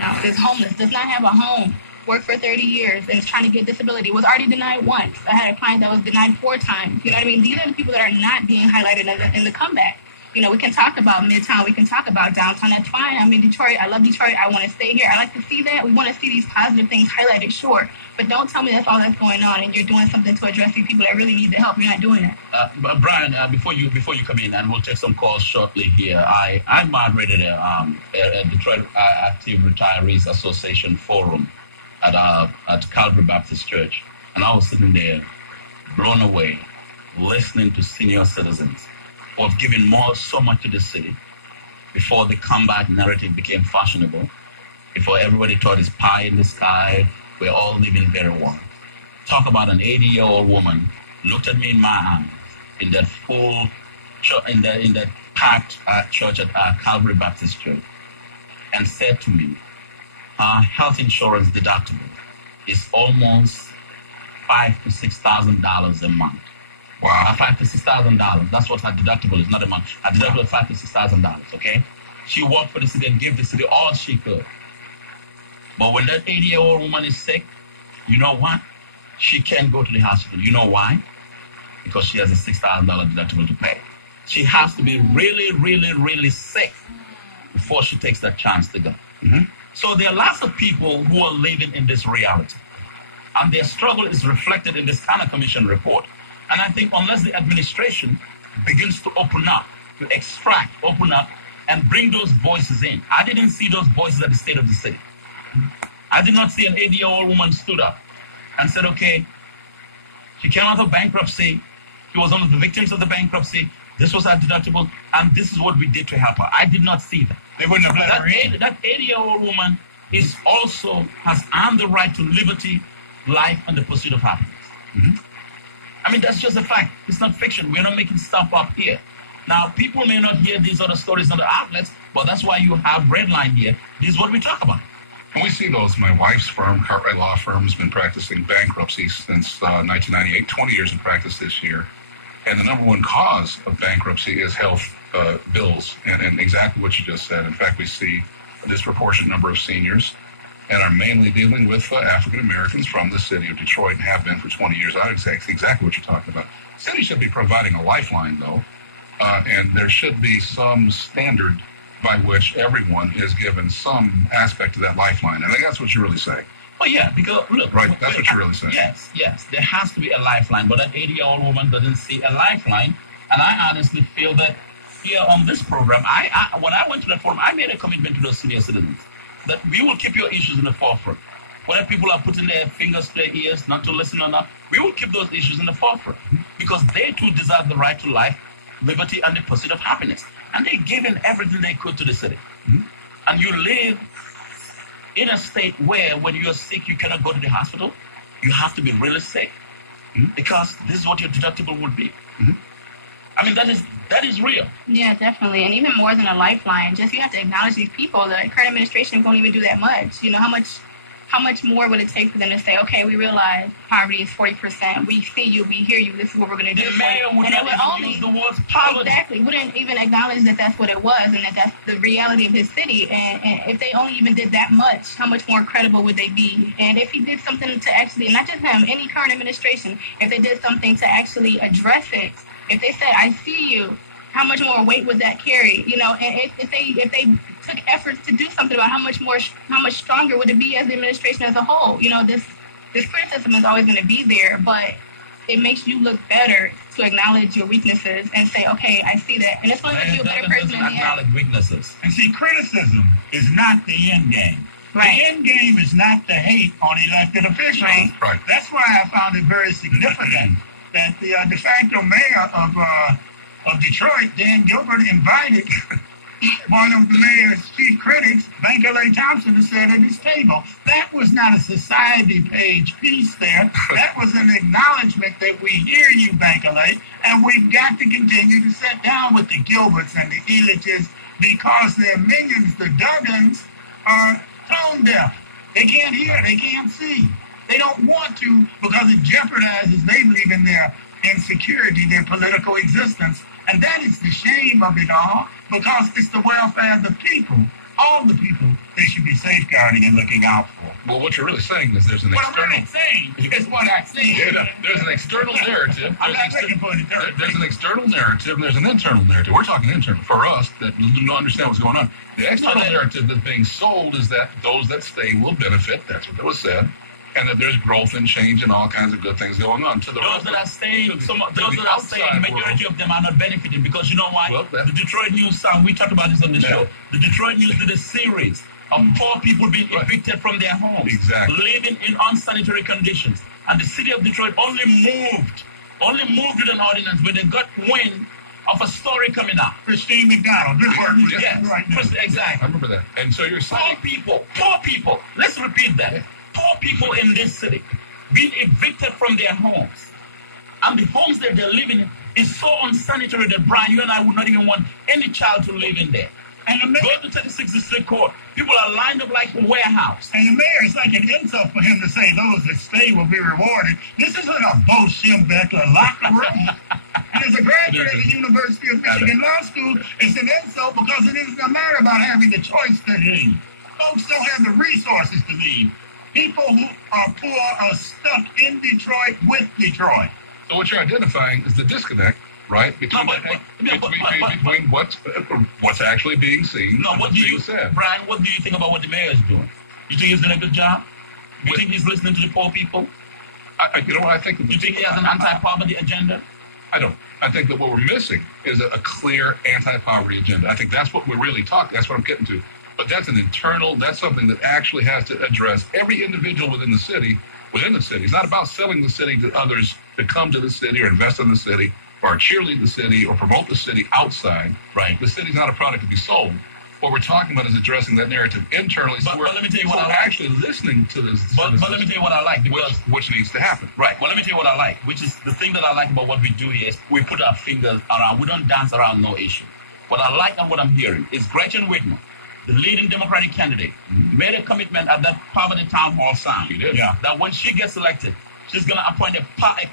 now is homeless, does not have a home, worked for 30 years, and is trying to get disability, was already denied once. I had a client that was denied 4 times. You know what I mean? These are the people that are not being highlighted in the comeback. You know, we can talk about Midtown, we can talk about downtown, that's fine. I'm in Detroit, I love Detroit, I want to stay here. I like to see that. We want to see these positive things highlighted, sure. But don't tell me that's all that's going on and you're doing something to address these people that really need the help. You're not doing that. But Brian, before you come in, and we'll take some calls shortly here, I moderated a Detroit Active Retirees Association forum at Calvary Baptist Church. And I was sitting there blown away, listening to senior citizens who have given so much to the city before the comeback narrative became fashionable, before everybody thought it's pie in the sky, we're all living very well. Talk about an 80-year-old woman looked at me in my eyes in that full in that packed church at Calvary Baptist Church and said to me, our health insurance deductible is almost $5,000 to $6,000 a month. Wow. $5,000 to $6,000. That's what her deductible is, not a month. Her deductible is $5,000 to $6,000. Okay. She worked for the city and gave the city all she could. But when that 80-year-old woman is sick, you know what? She can't go to the hospital. You know why? Because she has a $6,000 deductible to pay. She has to be really, really, really sick before she takes that chance to go. Mm-hmm. So there are lots of people who are living in this reality. And their struggle is reflected in this Tanner Commission report. And I think unless the administration begins to open up, to extract, open up, and bring those voices in. I didn't see those voices at the State of the City. I did not see an 80-year-old woman stood up and said, okay, she came out of bankruptcy. She was one of the victims of the bankruptcy. This was her deductible, and this is what we did to help her. I did not see that. They wouldn't have let her in. That 80-year-old woman has earned the right to liberty, life, and the pursuit of happiness. Mm-hmm. I mean, that's just a fact. It's not fiction. We're not making stuff up here. Now, people may not hear these other stories on the outlets, but that's why you have Redline here. This is what we talk about. And we see those. My wife's firm, Cartwright Law Firm, has been practicing bankruptcy since 1998, 20 years in practice this year. And the number one cause of bankruptcy is health bills, and exactly what you just said. In fact, we see a disproportionate number of seniors and are mainly dealing with African Americans from the city of Detroit and have been for 20 years. I see exactly what you're talking about. The city should be providing a lifeline, though, and there should be some standard by which everyone is given some aspect of that lifeline. I think that's what you're really saying. Well, yeah, because, look. Right, that's what you're really saying. Yes. There has to be a lifeline, but an 80-year-old woman doesn't see a lifeline. And I honestly feel that here on this program, when I went to that forum, I made a commitment to those senior citizens that we will keep your issues in the forefront. Whether people are putting their fingers to their ears, not to listen or not, we will keep those issues in the forefront because they too deserve the right to life, liberty, and the pursuit of happiness. And they're giving everything they could to the city. Mm-hmm. And you live in a state where when you're sick, you cannot go to the hospital. You have to be really sick because this is what your deductible would be. Mm-hmm. I mean, that is real. Yeah, definitely. And even more than a lifeline, just you have to acknowledge these people. The current administration won't even do that much. You know, how much more would it take for them to say, okay, we realize poverty is 40%. We see you, we hear you, this is what we're going to do. The mayor would not use the word poverty. Exactly. Wouldn't even acknowledge that that's what it was and that that's the reality of his city. And if they only even did that much, how much more credible would they be? And if he did something to actually, not just him, any current administration, if they did something to actually address it, if they said, I see you, how much more weight would that carry? You know, and if they took efforts to do something about how much stronger would it be as the administration as a whole? You know, this criticism is always going to be there, but it makes you look better to acknowledge your weaknesses and say, okay, I see that. And it's going to make you a better person in the end. Acknowledge weaknesses. And see, criticism is not the end game. Right. The end game is not the hate on elected officials. Right. That's why I found it very significant that the de facto mayor of Detroit, Dan Gilbert, invited one of the mayor's chief critics, Banker Lay Thompson, to sit at his table. That was not a society page piece there. That was an acknowledgement that we hear you, Banker Lay, and we've got to continue to sit down with the Gilberts and the Elitches because their minions, the Duggins, are tone deaf. They can't hear, they can't see. They don't want to because it jeopardizes they live in their insecurity, their political existence. And that is the shame of it all because it's the welfare of the people, all the people, they should be safeguarding and looking out for. Well, what you're really saying is there's an What I'm external. really saying is what I'm saying. There's an external narrative. I'm not looking for the dirt. There's an external narrative and there's an internal narrative. We're talking internal for us that don't understand what's going on. The external narrative that's being sold is that those that stay will benefit. That's what was said. And that there's growth and change and all kinds of good things going on. To the Those that are staying, those that are staying, the majority of them are not benefiting because you know why? Well, The Detroit News, we talked about this on the show. The Detroit News did a series of poor people being evicted from their homes, living in unsanitary conditions. And the city of Detroit only moved with an ordinance when they got wind of a story coming out. Christine McDonald. Good work. Yes, Right now. exactly. I remember that. And so you're saying Poor people, let's repeat that. Poor people in this city being evicted from their homes. And the homes that they're living in is so unsanitary that, Brian, you and I would not even want any child to live in there. And the mayor, go to 36th District Court. People are lined up like a warehouse. And the mayor, it's like an insult for him to say those that stay will be rewarded. This isn't a Bo Schembechler locker room. And as a graduate of the University of Michigan Law School, it's an insult because it isn't a matter about having the choice to leave. Folks don't have the resources to leave. People who are poor are stuck in Detroit with Detroit. so. What you're identifying is the disconnect, right, between what's actually being seen. No, and what what's do being you, said. Brian? What do you think about what the mayor is doing? You think he's doing a good job? You think he's listening to the poor people? You know what I think? You think he has an anti-poverty agenda? I don't. I think that what we're missing is a clear anti-poverty agenda. I think that's what we're really talking. That's what I'm getting to. But that's an internal. That's something that actually has to address every individual within the city. It's not about selling the city to others to come to the city or invest in the city or cheerlead the city or promote the city outside. Right. The city's not a product to be sold. What we're talking about is addressing that narrative internally. But let me tell you what I like. Actually listening to this. But let me tell you what I like. Because which needs to happen. Right. Well, let me tell you what I like, which is the thing that I like about what we do here is we put our fingers around. We don't dance around no issue. What I like and what I'm hearing is Gretchen Whitmer, the leading Democratic candidate, made a commitment at that poverty town hall sound. She did. Yeah. That when she gets elected, she's going to appoint a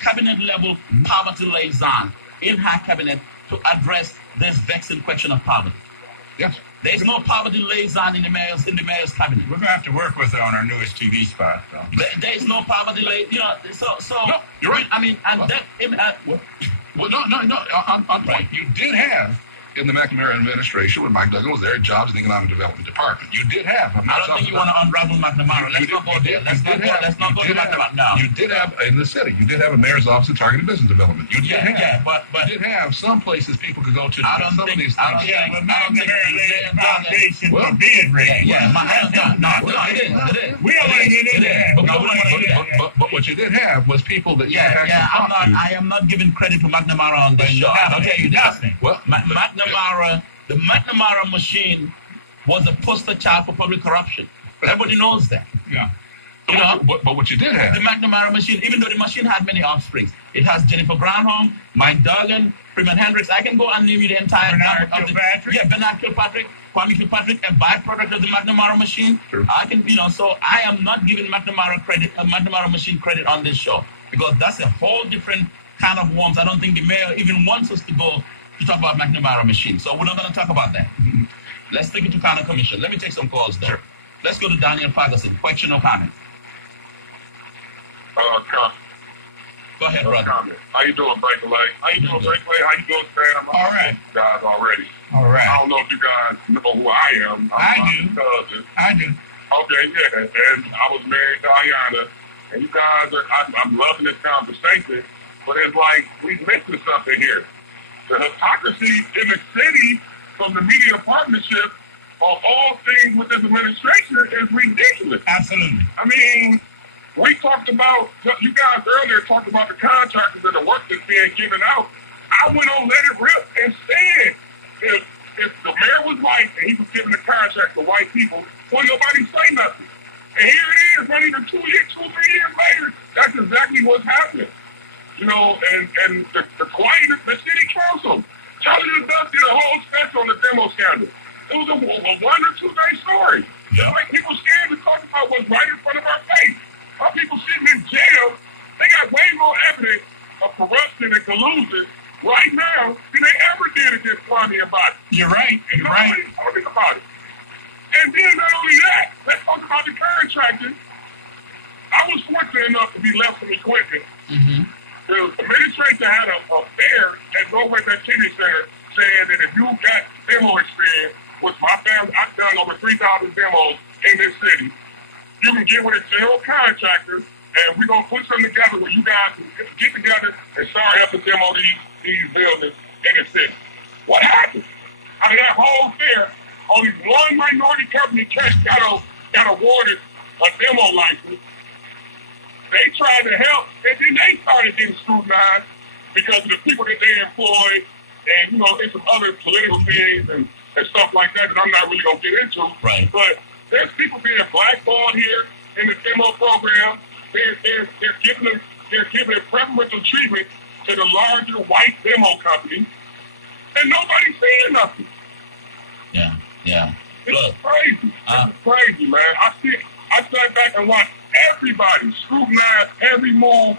cabinet-level poverty liaison in her cabinet to address this vexing question of poverty. Yes. There's no poverty liaison in the mayor's cabinet. We're going to have to work with her on our newest TV spot, though. There is no poverty liaison. So no, you're right. I mean, and that. Well, no. On point. You did have in the McNamara administration when Mike Duggan was there, Jobs and Economic Development Department. You did have. I don't think you want to unravel McNamara. Let's not go there. Let's not go to McNamara now. You did have in the city. You did have a mayor's office of targeted business development. You did have. But you did have some places people could go to. I don't some think. of these I things. don't think. McNamara laid a foundation for bid rating. Yeah, it is. We don't want to get into that. But what you did have was people that you could actually talk to. I am not giving credit to McNamara on this show. I'll tell you this. Well, The McNamara machine was a poster child for public corruption. Everybody knows that. Yeah. You know, but what you did have. The McNamara machine, even though the machine had many offsprings, it has Jennifer Granholm, Mike Duggan, Freeman Hendricks. I can go and name you the entire Bernard Kilpatrick. Bernard Kilpatrick, Kwame Kilpatrick, a byproduct of the McNamara machine. Sure. I can, so I am not giving McNamara machine credit on this show because that's a whole different kind of worms. I don't think the mayor even wants us to go to talk about McNamara machine. So we're not going to talk about that. Let's take it to County Commission. Let me take some calls though. Sure. Let's go to Daniel Ferguson. Question or comment? Go ahead, brother. Comment. How you doing, Breakaway? How you doing, Sam? All right. Guys already. All right. I don't know if you guys know who I am. I do. Cousin. I do. Okay, yeah. And I was married to Ayana. And you guys I'm loving this conversation, but it's like we're missing something here. The hypocrisy in the city from the media partnership on all things with this administration is ridiculous. Absolutely. I mean, we talked about, you guys earlier talked about the contractors and the work that's being given out. I went on Let It Rip and said, if the mayor was white and he was giving the contract to white people, well, nobody say nothing. And here it is, not even 2 years, 2 or 3 years later, that's exactly what's happening. You know, and the quiet, the city council, Charlie LaDuff did a whole special on the demo scandal. It was a 1 or 2 day story. Yeah. Like people scared to talk about what's right in front of our face. Our people sitting in jail, they got way more evidence of corruption and collusion right now than they ever did against Kwame and Biden. You're right. And nobody's talking about it. And then not only that, contractors. I was fortunate enough to be left from equipment. The administration had a fair at Northwest Activity Center saying that if you got demo experience, which my family, I've done over 3,000 demos in this city, you can get with a general contractor, and we're going to put something together where you guys can get together and start helping demo these buildings in the city. What happened? Out of that whole fair, only one minority company got awarded a demo license. They tried to help, and then they started getting scrutinized because of the people that they employed, and, you know, it's some other political things and stuff like that I'm not really going to get into. Right. But there's people being blackballed here in the demo program. They're giving preferential treatment to the larger white demo companies, and nobody's saying nothing. Yeah. It's crazy. It's crazy, man. I sat back and watched everybody scrutinize every move